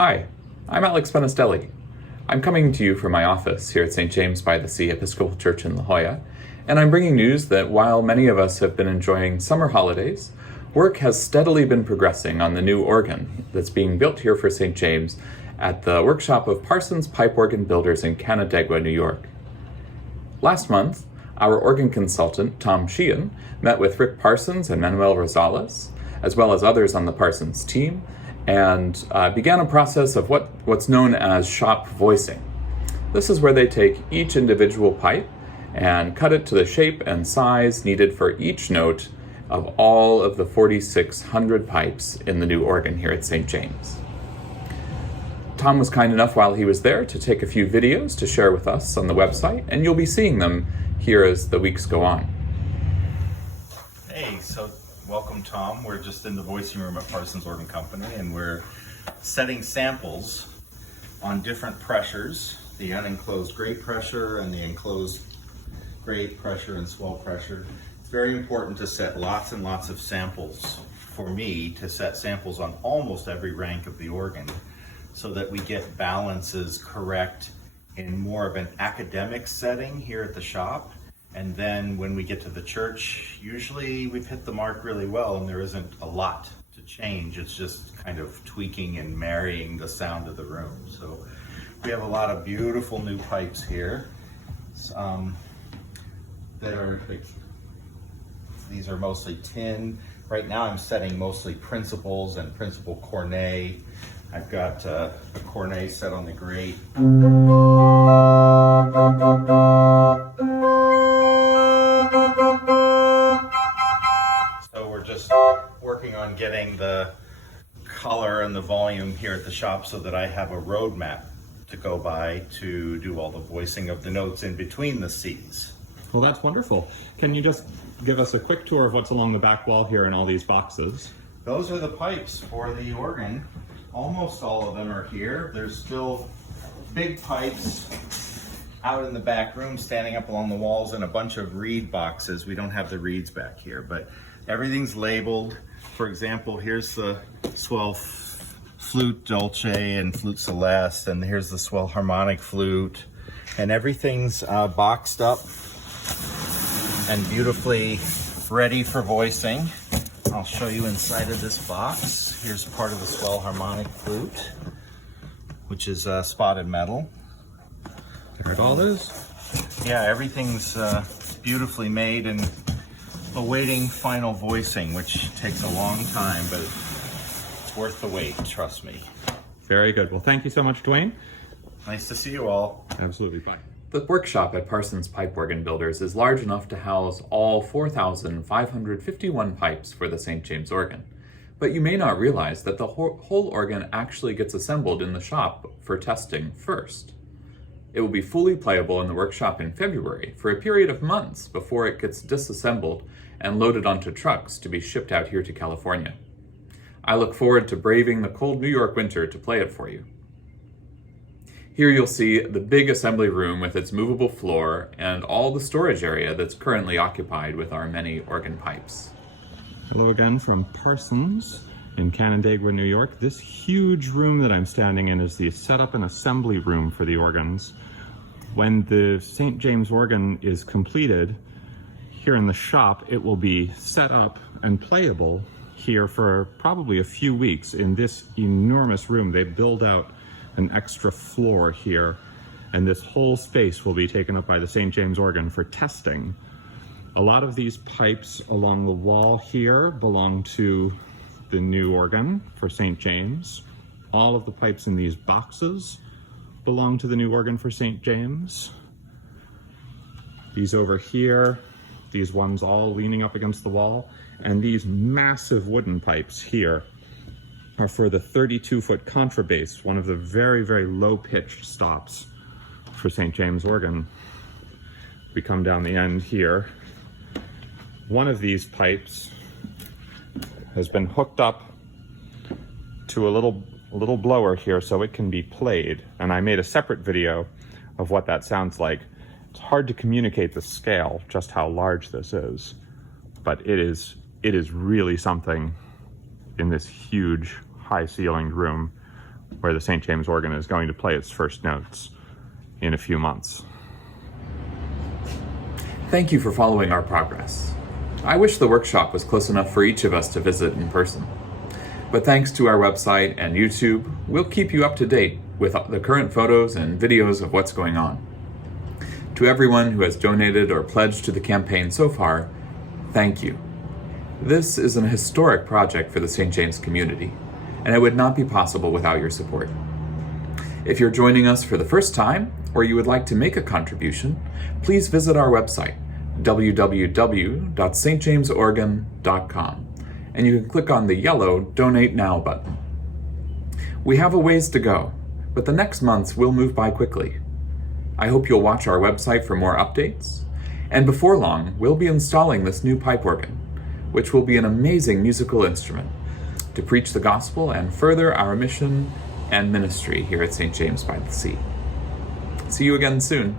Hi, I'm Alex Benestelli. I'm coming to you from my office here at St. James by the Sea Episcopal Church in La Jolla, and I'm bringing news that while many of us have been enjoying summer holidays, work has steadily been progressing on the new organ that's being built here for St. James at the workshop of Parsons Pipe Organ Builders in Canandaigua, New York. Last month, our organ consultant, Tom Sheehan, met with Rick Parsons and Manuel Rosales, as well as others on the Parsons team, and began a process of what's known as shop voicing. This is where they take each individual pipe and cut it to the shape and size needed for each note of all of the 4,600 pipes in the new organ here at St. James. Tom was kind enough while he was there to take a few videos to share with us on the website, and you'll be seeing them here as the weeks go on. Hey, so welcome, Tom. We're just in the voicing room at Parsons Organ Company, and we're setting samples on different pressures, the unenclosed grate pressure and the enclosed grate pressure and swell pressure. It's very important to set lots and lots of samples, for me to set samples on almost every rank of the organ so that we get balances correct in more of an academic setting here at the shop. And then when we get to the church, usually we've hit the mark really well and there isn't a lot to change. It's just kind of tweaking and marrying the sound of the room. So we have a lot of beautiful new pipes here that are, these are mostly tin. Right now I'm setting mostly principals and principal cornet. I've got a cornet set on the grate. So we're just working on getting the color and the volume here at the shop so that I have a roadmap to go by to do all the voicing of the notes in between the C's. Well, that's wonderful. Can you just give us a quick tour of what's along the back wall here in all these boxes? Those are the pipes for the organ. Almost all of them are here. There's still big pipes out in the back room standing up along the walls and a bunch of reed boxes. We don't have the reeds back here, but everything's labeled. For example, here's the swell flute dolce and flute celeste, and here's the swell harmonic flute, and everything's boxed up and beautifully ready for voicing. I'll show you inside of this box. Here's part of the swell harmonic flute, which is spotted metal. There it all is. Yeah, everything's beautifully made and awaiting final voicing, which takes a long time, but it's worth the wait, trust me. Very good. Well, thank you so much, Dwayne. Nice to see you all. Absolutely. Bye. The workshop at Parsons Pipe Organ Builders is large enough to house all 4,551 pipes for the St. James organ. But you may not realize that the whole organ actually gets assembled in the shop for testing first. It will be fully playable in the workshop in February for a period of months before it gets disassembled and loaded onto trucks to be shipped out here to California. I look forward to braving the cold New York winter to play it for you. Here you'll see the big assembly room with its movable floor and all the storage area that's currently occupied with our many organ pipes. Hello again from Parsons in Canandaigua, New York. This huge room that I'm standing in is the setup and assembly room for the organs. When the St. James organ is completed, here in the shop, it will be set up and playable here for probably a few weeks in this enormous room. They build out an extra floor here, and this whole space will be taken up by the St. James organ for testing. A lot of these pipes along the wall here belong to the new organ for St. James. All of the pipes in these boxes belong to the new organ for St. James. These over here, these ones all leaning up against the wall, and these massive wooden pipes here are for the 32-foot contrabass, one of the very, very low-pitched stops for St. James organ. We come down the end here. One of these pipes has been hooked up to a little blower here so it can be played, and I made a separate video of what that sounds like. It's hard to communicate the scale, just how large this is, but it is really something in this huge high-ceilinged room where the St. James organ is going to play its first notes in a few months. Thank you for following our progress. I wish the workshop was close enough for each of us to visit in person. But thanks to our website and YouTube, we'll keep you up to date with the current photos and videos of what's going on. To everyone who has donated or pledged to the campaign so far, thank you. This is an historic project for the St. James community, and it would not be possible without your support. If you're joining us for the first time, or you would like to make a contribution, please visit our website, www.stjamesorgan.com, and you can click on the yellow Donate Now button. We have a ways to go, but the next months will move by quickly. I hope you'll watch our website for more updates, and before long, we'll be installing this new pipe organ, which will be an amazing musical instrument to preach the gospel and further our mission and ministry here at St. James by the Sea. See you again soon.